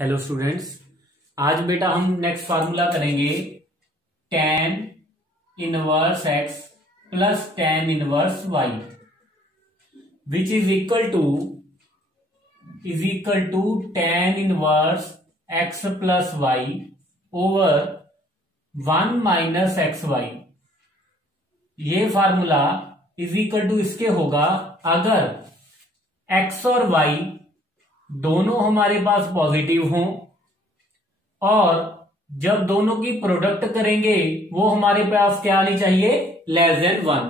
Hello students, आज बेटा हम नेक्स्ट फार्मूला करेंगे tan inverse x plus tan inverse y which is equal to tan inverse x plus y over 1 minus x y. ये formula is equal to इसके होगा अगर x और y दोनों हमारे पास पॉजिटिव हों और जब दोनों की प्रोडक्ट करेंगे वो हमारे पास क्या आनी चाहिए, लेस देन 1।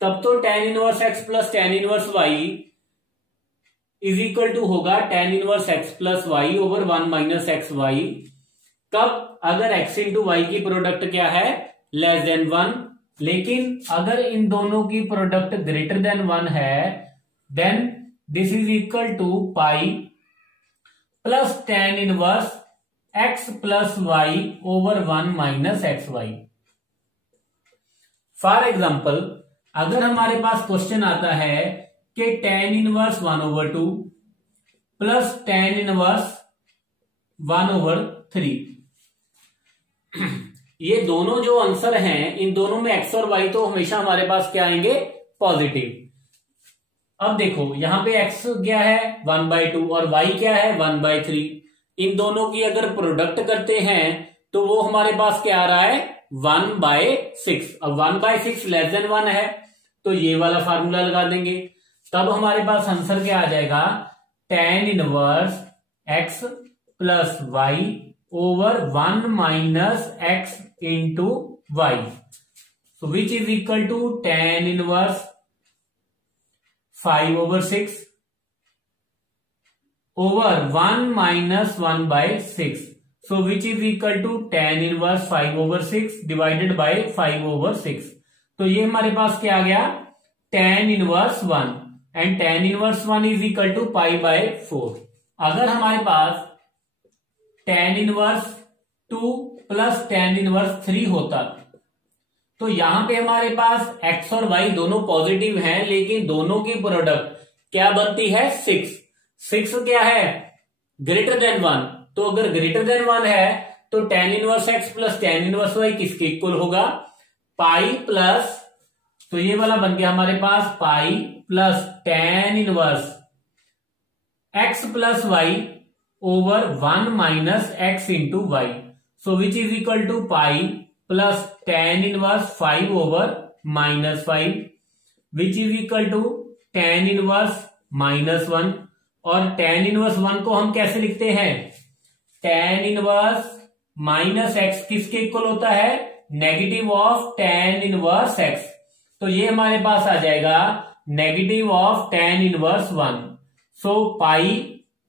तब तो tan inverse x plus tan inverse y is equal to होगा tan inverse x plus y over 1 minus x y. कब? अगर x इंटू वाई की प्रोडक्ट क्या है, लेस देन 1। लेकिन अगर इन दोनों की प्रोडक्ट ग्रेटर देन 1 है then this is equal to pi plus tan inverse x plus y over 1 minus x y. For example, अगर हमारे पास क्वेश्चन आता है कि tan inverse 1 over 2 plus tan inverse 1 over 3, ये दोनों जो आंसर हैं इन दोनों में x और y तो हमेशा हमारे पास क्या आएंगे, पॉजिटिव। अब देखो यहां पे x क्या है 1/2 और y क्या है 1/3। इन दोनों की अगर प्रोडक्ट करते हैं तो वो हमारे पास क्या आ रहा है 1/6। अब 1/6 लेस देन 1 है तो ये वाला फार्मूला लगा देंगे। तब हमारे पास आंसर क्या आ जाएगा, tan inverse x plus y over 1 minus x into Y. So which is equal to tan inverse 5 over 6 over 1 minus 1/6। So which is equal to tan inverse 5 over 6 divided by 5 over 6। तो ये हमारे पास क्या आ गया, tan inverse 1 and tan inverse 1 is equal to π/4। अगर हमारे पास tan inverse 2 plus tan inverse 3 होता तो यहां पे हमारे पास x और y दोनों पॉजिटिव हैं लेकिन दोनों की प्रोडक्ट क्या बनती है 6। 6 क्या है, ग्रेटर देन 1। तो अगर ग्रेटर देन 1 है तो tan inverse x plus tan inverse y किसके इक्वल होगा, पाई प्लस, तो ये वाला बन गया हमारे पास pi plus tan inverse x plus y over 1 minus x into Y. So which is equal to pi plus tan inverse 5 over minus 5 which is equal to tan inverse -1। और tan inverse 1 को हम कैसे लिखते हैं, tan inverse minus X किसके equal होता है, negative of tan inverse x। तो ये हमारे पास आ जाएगा negative of tan inverse 1। So pi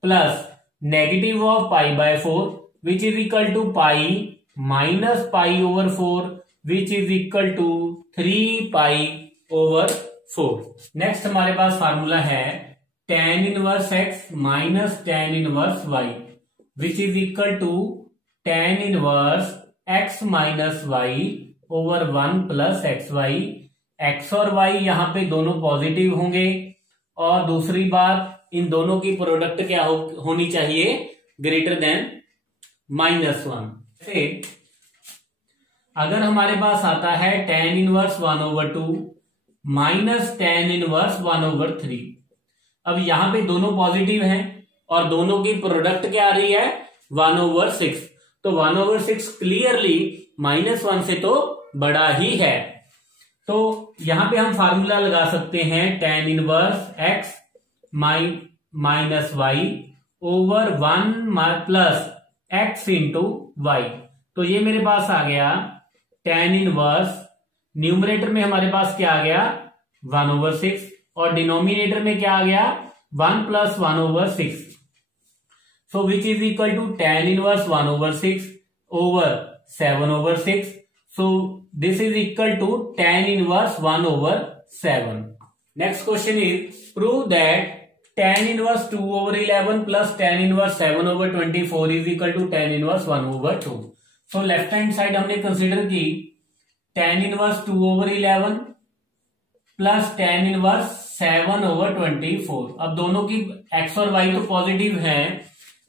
plus negative of π/4 which is equal to pi minus pi over 4 which is equal to 3 pi over 4। Next हमारे पास फार्मूला है tan inverse x minus tan inverse y which is equal to tan inverse x minus y over 1 plus x y. X और y यहां पे दोनों positive होंगे और दूसरी बात इन दोनों की प्रोडक्ट क्या होनी चाहिए, ग्रेटर देन -1। से अगर हमारे पास आता है tan inverse 1 over 2 minus tan inverse 1 over 3। अब यहां पे दोनों पॉजिटिव हैं और दोनों की प्रोडक्ट क्या आ रही है 1 ओवर 6। तो 1 ओवर 6 क्लियरली -1 से तो बड़ा ही है। तो यहां पे हम फार्मूला लगा सकते हैं tan inverse x minus y over 1 plus x into Y. तो ये मेरे पास आ गया tan इनवर्स, न्यूमरेटर में हमारे पास क्या आ गया 1 ओवर 6 और डिनोमिनेटर में क्या आ गया 1 plus 1 over 6। So which is equal to tan inverse 1 over 6 over 7 over 6। So this is equal to tan inverse 1 over 7। Next question is prove that tan inverse 2 over 11 plus tan inverse 7 over 24 is equal to tan inverse 1 over 2। So left hand side हमने consider की tan inverse 2 over 11 plus tan inverse 7 over 24। अब दोनों की x और y तो positive हैं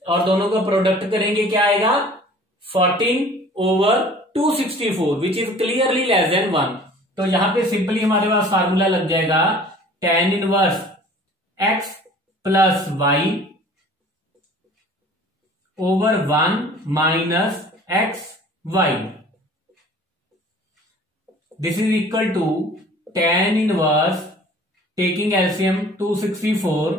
और दोनों का प्रोडक्ट करेंगे, क्या आएगा 14/264 विच इज क्लियरली लेस देन 1। तो यहां पे सिंपली हमारे पास फार्मूला लग जाएगा tan inverse x plus y over 1 minus x y. This is equal to tan inverse taking LCM 264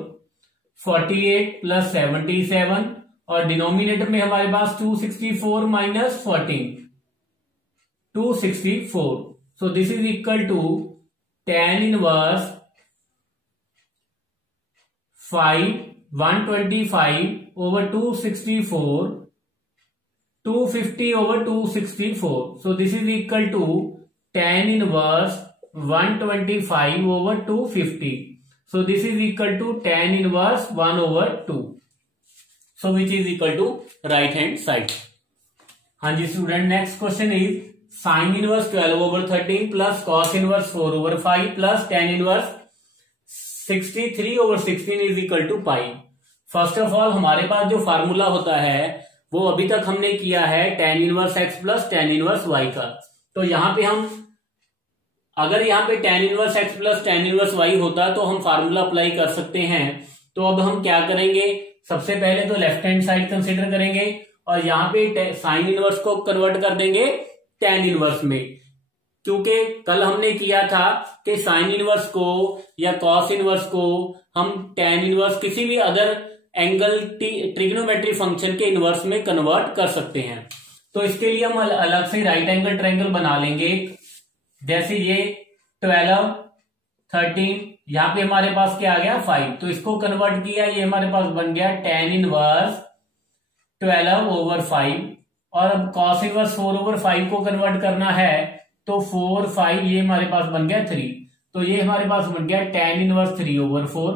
48 plus 77 और डिनोमिनेटर में हमारे पास 264 minus 14 264। So this is equal to tan inverse 125 over 264 250 over 264। So this is equal to tan inverse 125 over 250। So this is equal to tan inverse 1 over 2। So which is equal to right hand side। हाँ जी student, next question is sine inverse 12 over 13 plus cos inverse 4 over 5 plus tan inverse 63 over 16 is equal to pi. First of all हमारे पास जो formula होता है वो अभी तक हमने किया है tan inverse x plus tan inverse y का। तो यहां पे हम अगर यहाँ पे tan inverse x plus tan inverse y होता तो हम फार्मूला अप्लाई कर सकते हैं। तो अब हम क्या करेंगे, सबसे पहले तो लेफ्ट हैंड साइड कंसीडर करेंगे और यहाँ पे साइन इनवर्स को कन्वर्ट कर देंगे tan इनवर्स में, क्योंकि कल हमने किया था कि साइन इनवर्स को या कॉस इनवर्स को हम tan इनवर्स किसी भी अदर एंगल ट्रिग्नोमेट्री फंक्शन के इनवर्स में कन्वर्ट कर सकते हैं। तो इसके लिए हम अलग से राइट एंगल ट्रायंगल बना लेंगे। जैसे ये 12 13 यहाँ पे हमारे पास क्या आ गया 5, तो इसको कन्वर्ट किया, ये हमारे पास बन गया tan इनवर्स 12 over 5 और अब कॉस इनवर्स 4 over 5 को कन्वर्ट करना है तो 4 5 ये हमारे पास बन गया 3, तो ये हमारे पास बन गया tan inverse 3 over 4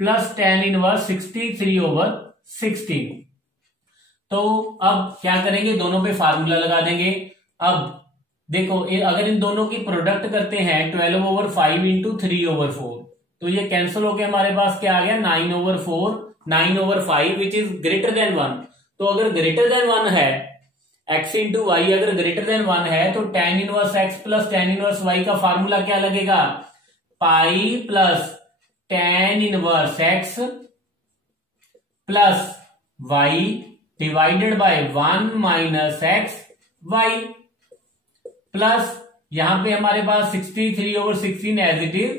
plus tan inverse 63 over 16। तो अब क्या करेंगे, दोनों पे फार्मूला लगा देंगे। अब देखो अगर इन दोनों की प्रोडक्ट करते हैं 12 over 5 इंटू 3 over 4 तो ये कैंसिल होके हमारे पास क्या आ गया 9 over 4 9 over 5 which is greater than 1। तो अगर ग्रेटर देन 1 है x इंटू वाई अगर ग्रेटर देन 1 है तो tan inverse x plus tan inverse y का फार्मूला क्या लगेगा, पाई plus tan inverse x plus y divided by 1 minus x y plus यहां पे हमारे पास 63 over 16 एज इट इज,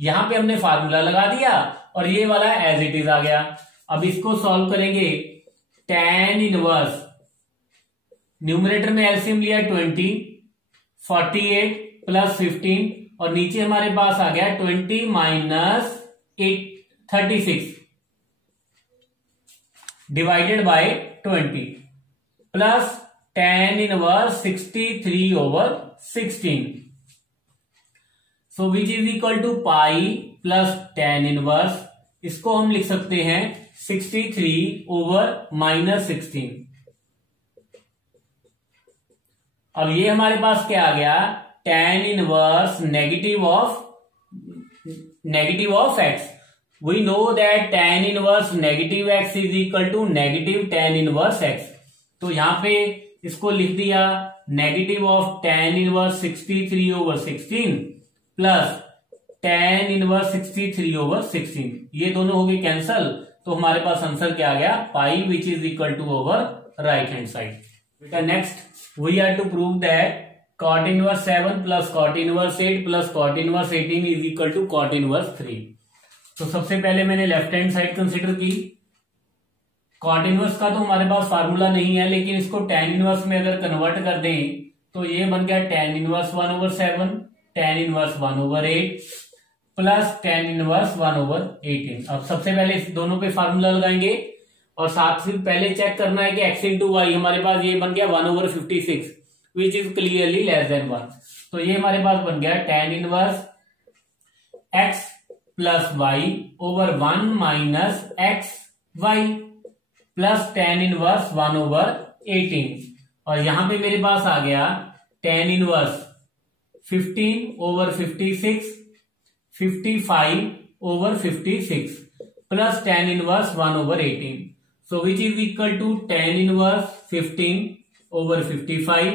यहां पे हमने फार्मूला लगा दिया और ये वाला एज इट इज आ गया। अब इसको सॉल्व करेंगे, tan इनवर्स न्यूमरेटर में एलसीएम लिया 20 48 प्लस 15 और नीचे हमारे पास आ गया 20 minus 36 divided by 20 plus tan inverse 63 over 16। So which is equal to pi plus tan inverse, इसको हम लिख सकते हैं 63 over माइनस 16। अब ये हमारे पास क्या आ गया tan inverse negative of x। We know that tan inverse negative x is equal to negative tan inverse x। तो यहां पे इसको लिख दिया negative of tan inverse 63 over 16 plus tan inverse 63 over 16, ये दोनों हो गए कैंसल। तो हमारे पास आंसर क्या आ गया pi which is equal to over right hand side. बेटा next we are to prove that cot inverse 7 plus cot inverse 8 plus cot inverse 18 is equal to cot inverse 3। तो सबसे पहले मैंने लेफ्ट हैंड साइड कंसिडर की। cot inverse का तो हमारे पास फार्मूला नहीं है, लेकिन इसको tan इनवर्स में अगर कन्वर्ट कर दें तो ये बन गया tan inverse 1 over 7 tan inverse 1 over 8 plus tan inverse 1 over 18। अब सबसे पहले इस दोनों पे फार्मूला लगाएंगे और साथ ही पहले चेक करना है कि x इंटू वाई हमारे पास ये बन गया 1 over 56 which is clearly less than 1। तो ये हमारे पास बन गया tan inverse x plus y over 1 minus x y plus tan inverse 1 over 18 और यहां पे मेरे पास आ गया tan inverse 15 over 56 55 over 56 plus tan inverse 1 over 18। So which is equal to tan inverse 15 over 55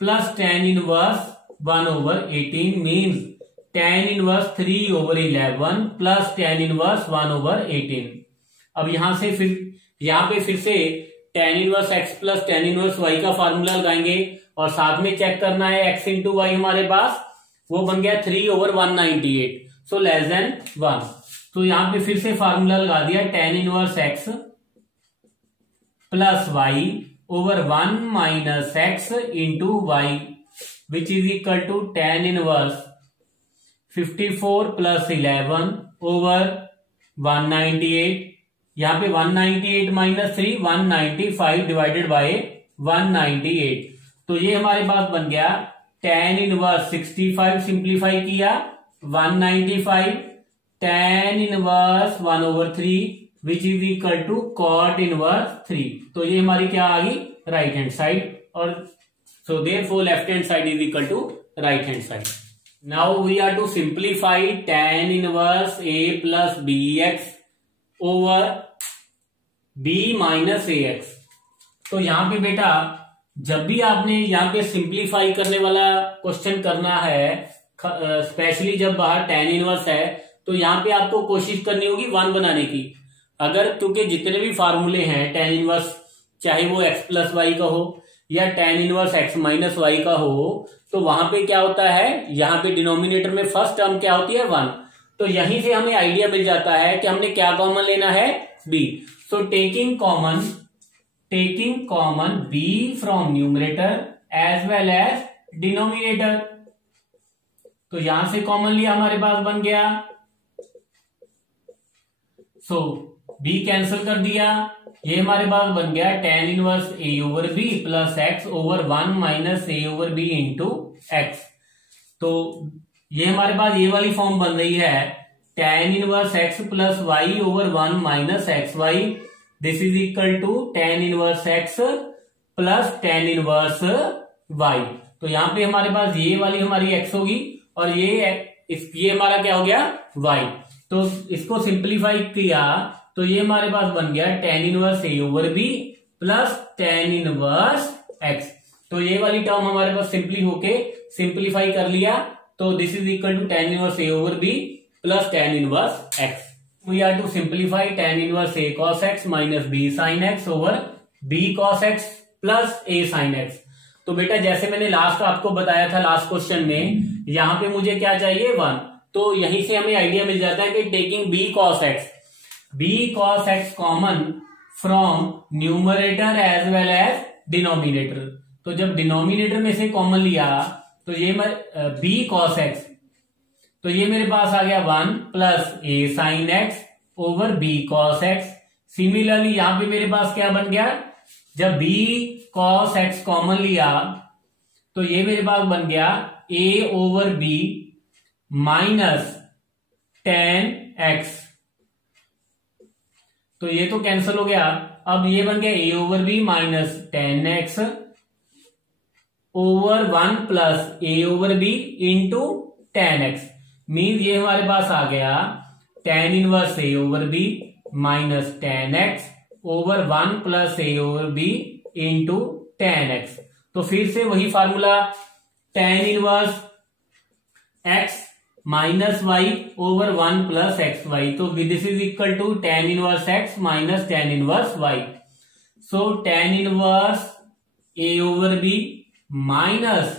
plus tan inverse 1 over 18 means tan inverse 3 over 11 plus tan inverse 1 over 18। अब यहां से फिर से tan inverse x plus tan inverse y का formula लगाएंगे और साथ में चेक करना है x इंटू वाई हमारे पास वो बन गया 3 over 198 सो लेस देन 1। तो यहां पे फिर से फार्मूला लगा दिया tan inverse x plus y over 1 minus x into y which is equal to tan inverse 54 plus 11 over 198। यहाँ पे 198 minus 3 195 divided by 198। तो ये हमारे पास बन गया tan inverse 65 सिंप्लीफाई किया 195 tan inverse 1 over 3 which is equal to cot inverse 3। तो ये हमारी क्या आ गई राइट हैंड साइड और so therefore left hand side is equal to right hand side. Now we are to simplify tan inverse a plus b x over b minus a x. तो यहां पे बेटा जब भी आपने यहाँ पे सिंप्लीफाई करने वाला क्वेश्चन करना है स्पेशली जब बाहर tan इनवर्स है तो यहाँ पे आपको कोशिश करनी होगी 1 बनाने की। अगर क्योंकि जितने भी फार्मूले हैं tan इनवर्स चाहे वो x प्लस वाई का हो या tan inverse x minus y का हो तो वहां पे क्या होता है यहाँ पे डिनोमिनेटर में फर्स्ट टर्म क्या होती है 1। तो यहीं से हमें आइडिया मिल जाता है कि हमने क्या कॉमन लेना है b। So taking common b from numerator as well as denominator. तो यहां से कॉमन लिया हमारे पास बन गया सो b कैंसिल कर दिया ये हमारे पास बन गया tan inverse a over b plus x over 1 minus a over b into x. तो ये हमारे पास ये वाली फॉर्म बन रही है tan inverse x plus y over 1 minus x y. This is equal to tan inverse x plus tan inverse y। तो यहां पे हमारे पास ये वाली हमारी x होगी और ये हमारा क्या हो गया y। तो इसको सिंप्लीफाई किया तो ये हमारे पास बन गया tan inverse a over b plus tan inverse x। तो ये वाली टर्म हमारे पास सिंप्लीफाई कर लिया तो this is equal to tan inverse a over b plus tan inverse x। We are to simplify tan inverse a cos x minus b sin x over b cos x plus a sin x। तो बेटा जैसे मैंने last आपको बताया था last question में यहां पे मुझे क्या चाहिए 1। तो यहीं से हमें आइडिया मिल जाता है कि taking b cos x common from numerator as well as denominator. तो जब डिनोमिनेटर में से कॉमन लिया तो ये b cos x तो ये मेरे पास आ गया 1 plus a sin x over b cos x। Similarly यहां पे मेरे पास क्या बन गया जब b cos x कॉमन लिया तो ये मेरे पास बन गया a over b minus tan x। तो ये तो कैंसिल हो गया अब ये बन गया a over b minus tan x over 1 plus a over b into tan x। Mean ये हमारे पास आ गया tan inverse a over b minus tan x over 1 plus a over b into tan x। तो फिर से वही formula tan inverse x minus Y over 1 plus x Y. तो this is equal to tan inverse x minus tan inverse y। So tan inverse a over b minus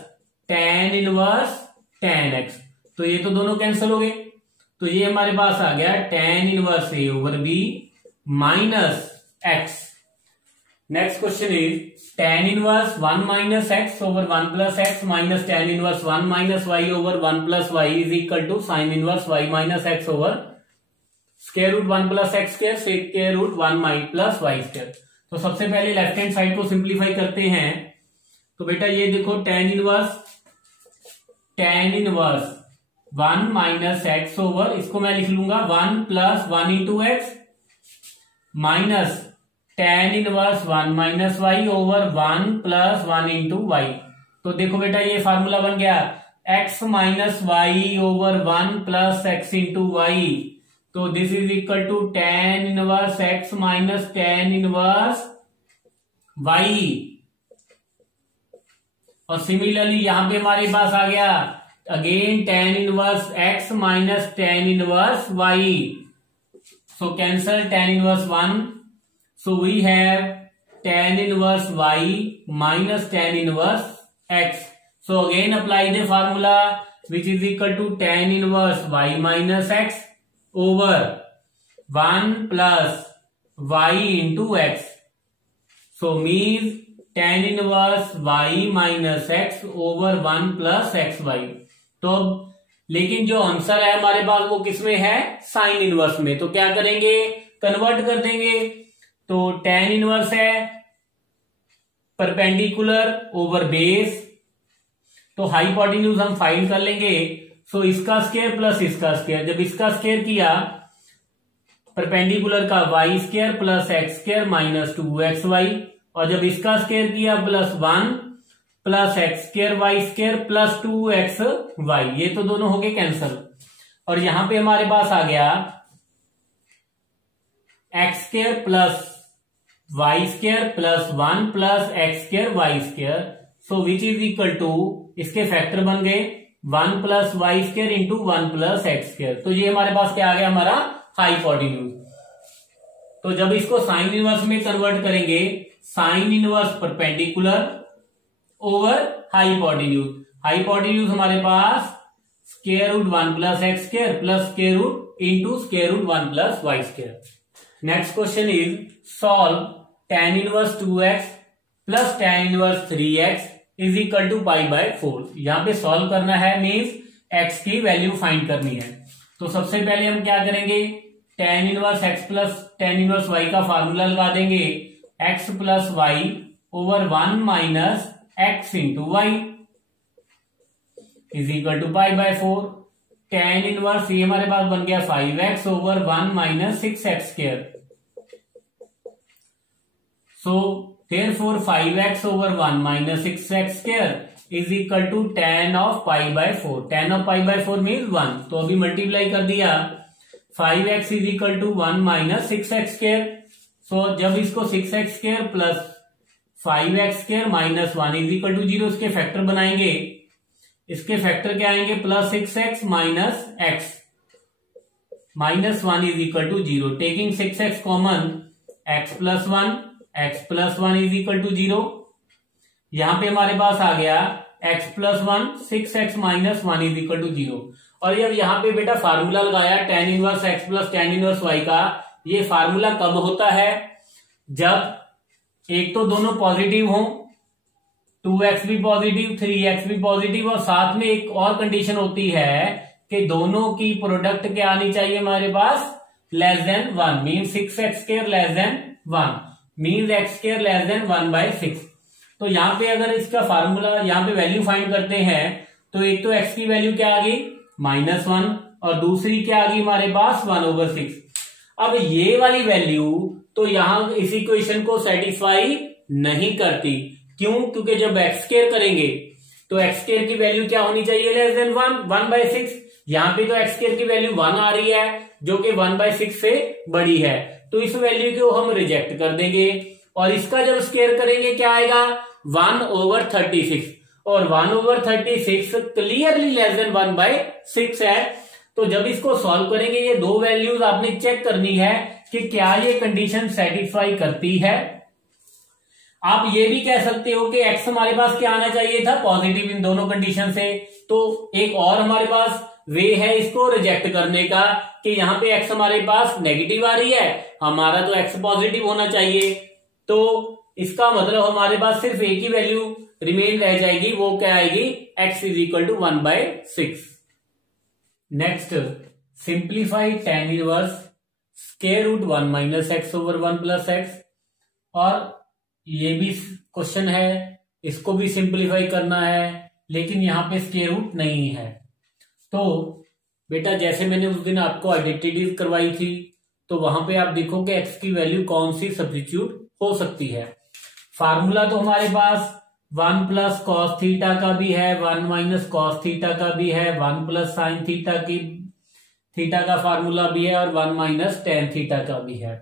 tan inverse tan x। तो ये तो दोनों cancel हो गए तो ये हमारे पास आ गया tan inverse a over b minus x। Next question is tan inverse 1 minus x over 1 plus x minus tan inverse 1 minus y over 1 plus y is equal to sine inverse y minus x over square root 1 plus x square square root 1 plus y square. तो सबसे पहले left hand side को simplify करते हैं। तो बेटा ये देखो tan inverse 1 minus x over इसको मैं लिख लूंगा 1 plus 1 into X minus tan inverse 1 minus Y over 1 plus 1 into Y. तो देखो बेटा ये फार्मूला बन गया x minus Y over 1 plus X into Y तो this is equal to tan inverse x minus tan inverse y। और similarly यहां पे हमारे पास आ गया again tan inverse x minus tan inverse y। So cancel tan inverse 1। So we have tan inverse y minus tan inverse x. So again apply the formula which is equal to tan inverse y minus x over 1 plus y into x. So means tan inverse y minus x over 1 plus xy. तो लेकिन जो answer है हमारे पास वो किसमें है, sign inverse में। तो क्या करेंगे, कन्वर्ट कर देंगे। तो tan इनवर्स है परपेंडिकुलर ओवर बेस, तो हाइपोटेन्यूज हम फाइंड कर लेंगे। सो इसका स्क्वायर प्लस इसका स्क्वायर, जब इसका स्क्वायर किया परपेंडिकुलर का y square plus x square minus 2xy, और जब इसका स्क्वायर किया plus 1 plus x square y square plus 2xy, ये तो दोनों हो गए कैंसल। और यहां पे हमारे पास आ गया x square plus Y square plus 1 plus x square y square. So which is equal to, इसके फैक्टर बन गए 1 plus Y square into 1 plus x square. तो ये हमारे पास क्या आ गया, हमारा हाइपोटेन्यूज। तो जब इसको साइन इनवर्स में कन्वर्ट करेंगे, sine inverse perpendicular over hypotenuse. Hypotenuse हमारे पास square root 1 plus x square plus square root into square root 1 plus Y square. Next question is solve tan inverse 2x plus tan inverse 3x is equal to pi by 4। यहां पे solve करना है, means x की value find करनी है। तो सबसे पहले हम क्या करेंगे, tan inverse x plus tan inverse y का फार्मूला लगा देंगे, x plus y over 1 minus x into y is equal to pi by 4। tan inverse ये हमारे पास बन गया 5x over 1 minus 6x square. So therefore 5x over 1 minus 6x square is equal to tan of pi by 4. Tan of pi by 4 means 1. तो अभी multiply कर दिया, 5x is equal to 1 minus 6x square. So जब इसको 6x square plus 5x square minus 1 is equal to 0, इसके factor बनाएंगे। इसके factor क्या आएंगे, plus 6x minus x minus 1 is equal to 0. Taking 6x common, x plus 1 x plus 1 is equal to 0। यहां पे हमारे पास आ गया x plus 1 6x minus 1 is equal to 0। और जब यहां पे बेटा फार्मूला लगाया tan inverse x plus tan inverse y का, ये फार्मूला कब होता है, जब एक तो दोनों पॉजिटिव हो, 2x भी पॉजिटिव 3x भी पॉजिटिव, और साथ में एक और कंडीशन होती है कि दोनों की प्रोडक्ट क्या आनी चाहिए हमारे पास, less than 1, mean 6x square less than 1, means X square less than 1/6। तो यहाँ पे अगर इसका फार्मूला यहाँ पे वैल्यू फाइंड करते हैं, तो एक तो एक्स की वैल्यू क्या आ गई -1, और दूसरी क्या आ गई हमारे पास 1/6। अब ये वाली वैल्यू तो यहाँ इस इक्वेशन को सेटिस्फाई नहीं करती। क्यों, क्योंकि जब एक्स स्क्वायर करेंगे तो एक्स स्क्वायर की वैल्यू क्या होनी चाहिए, लेस देन 1/6। यहाँ पे तो एक्स स्क्वायर की वैल्यू 1 आ रही है जो कि 1/6 से बड़ी है, तो इस वैल्यू को हम रिजेक्ट कर देंगे। और इसका जब स्क्वायर करेंगे क्या आएगा, 1/36, और 1/36 क्लियरली लेस देन 1/6 है। तो जब इसको सॉल्व करेंगे, ये दो वैल्यूज आपने चेक करनी है कि क्या ये कंडीशन सेटिस्फाई करती है। आप ये भी कह सकते हो कि x हमारे पास क्या आना चाहिए था, पॉजिटिव, इन दोनों कंडीशन से। तो एक और हमारे पास वे है इसको रिजेक्ट करने का कि यहाँ पे x हमारे पास नेगेटिव आ रही है, हमारा तो x पॉजिटिव होना चाहिए। तो इसका मतलब हमारे पास सिर्फ एक ही वैल्यू रिमेन रह जाएगी, वो क्या आएगी, x is equal to 1/6। Next, simplify tan inverse square root 1 minus x over 1 plus x. और ये भी क्वेश्चन है, इसको भी सिंप्लीफाई करना है, लेकिन यहाँ पे स्क्वायर रूट नहीं है। तो बेटा जैसे मैंने उस दिन आपको आइडेंटिटीज करवाई थी, तो वहां पे आप देखो कि x की वैल्यू कौन सी सब्स्टिट्यूट हो सकती है। फार्मूला तो हमारे पास 1 प्लस कॉस थीटा का भी है, 1 माइनस कॉस थीटा का भी है, 1 प्लस साइन थीटा की थीटा का फार्मूला भी है और 1 माइनस टेन थीटा का भी है।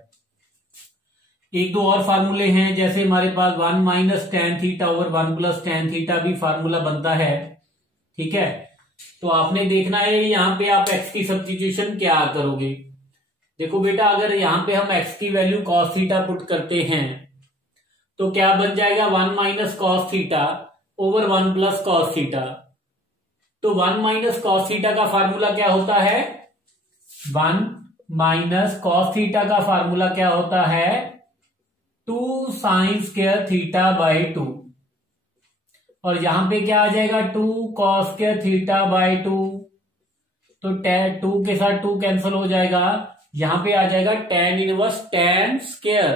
एक दो और फार्मूले हैं, जैसे हमारे पास 1 minus tan theta over 1 plus tan theta भी फार्मूला बनता है। ठीक है, तो आपने देखना है यहाँ पे आप एक्स की सब्स्टिट्यूशन क्या करोगे। देखो बेटा, अगर यहाँ पे हम एक्स की वैल्यू कॉस थीटा पुट करते हैं तो क्या बन जाएगा 1 minus cos theta over 1 plus cos theta. तो 1 माइनस कॉस थीटा का फार्मूला क्या होता है, 1 माइनस कॉस थीटा का फार्मूला क्या होता है 2 साइन स्क्वायर थीटा बाई 2, और यहां पे क्या आ जाएगा 2 कॉस स्क्वायर थीटा बाई 2, तो 2 के साथ 2 कैंसिल हो जाएगा, यहां पे आ जाएगा tan इनवर्स tan स्क्वायर।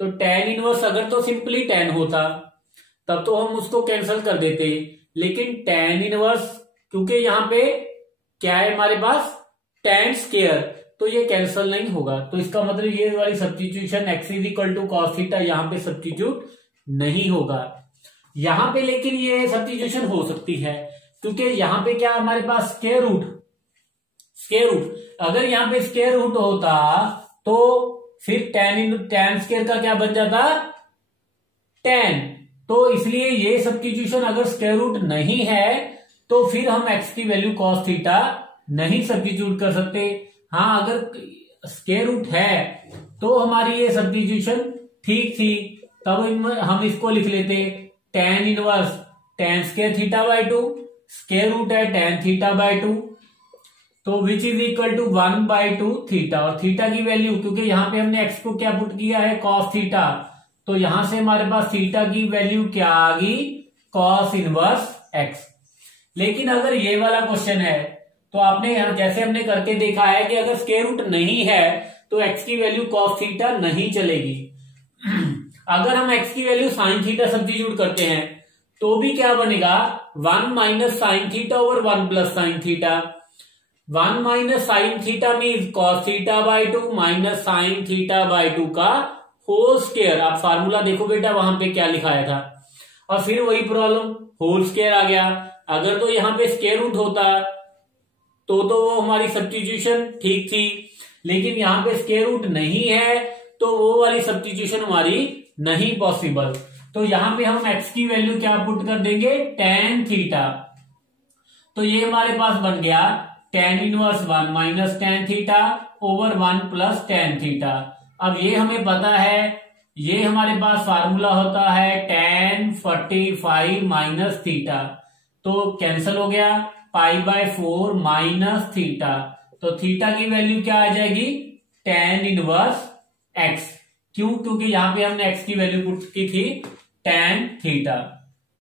तो tan इनवर्स अगर तो सिंपली tan होता तब तो हम उसको कैंसिल कर देते, लेकिन tan इनवर्स क्योंकि यहां पे क्या है हमारे पास tan स्क्वायर, तो ये कैंसिल नहीं होगा। तो इसका मतलब ये वाली substitution x is equal to cos theta यहां पे सब्स्टिट्यूट नहीं होगा। यहां पे लेकिन ये सब्स्टिट्यूशन हो सकती है, क्योंकि यहां पे क्या हमारे पास स्क्वायर रूट अगर यहां पे स्क्वायर रूट होता तो फिर tan स्क्वायर का क्या बन जाता tan। तो इसलिए ये सब्स्टिट्यूशन अगर स्क्वायर रूट नहीं है तो फिर हम x की वैल्यू cos थीटा नहीं सब्स्टिट्यूट कर सकते। हाँ, अगर स्क्वायर रूट है तो हमारी ये सब्स्टिट्यूशन ठीक थी, तब हम इसको लिख लेते tan inverse tan square theta by 2, square root है tan थीटा बाई 2, तो which is equal to 1 by 2 theta. और थीटा की वैल्यू क्योंकि यहां पे हमने x को क्या पुट किया है cos थीटा, तो यहां से हमारे पास थीटा की वैल्यू क्या आ गई cos इनवर्स x। लेकिन अगर ये वाला क्वेश्चन है तो आपने यहां जैसे हमने करके देखा है कि अगर स्क्वायर रूट नहीं है तो x की वैल्यू cos थीटा नहीं चलेगी। अगर हम x की वैल्यू sin थीटा सब्स्टिट्यूट करते हैं तो भी क्या बनेगा 1 minus sine theta over 1 plus sine theta. 1 minus sine theta means cos theta by 2 minus sine theta by 2 का होल स्क्वायर। आप फार्मूला देखो बेटा वहां पे क्या लिखाया था, और फिर वही प्रॉब्लम होल स्क्वायर आ गया। अगर तो यहां पे स्क्वायर रूट होता तो वो हमारी सब्स्टिट्यूशन ठीक थी, लेकिन यहां पे स्क्वायर रूट नहीं है तो वो वाली सब्स्टिट्यूशन हमारी नहीं पॉसिबल। तो यहां पे हम x की वैल्यू क्या पुट कर देंगे tan थीटा, तो ये हमारे पास बन गया tan inverse 1 minus tan theta over 1 plus tan theta. अब ये हमें पता है, ये हमारे पास फार्मूला होता है tan 45 माइनस थीटा, तो कैंसिल हो गया पाई बाय 4 माइनस थीटा, तो थीटा की वैल्यू क्या आ जाएगी tan इनवर्स x। क्यों? क्योंकि यहां पे हमने x की वैल्यू पुट की थी tan थीटा।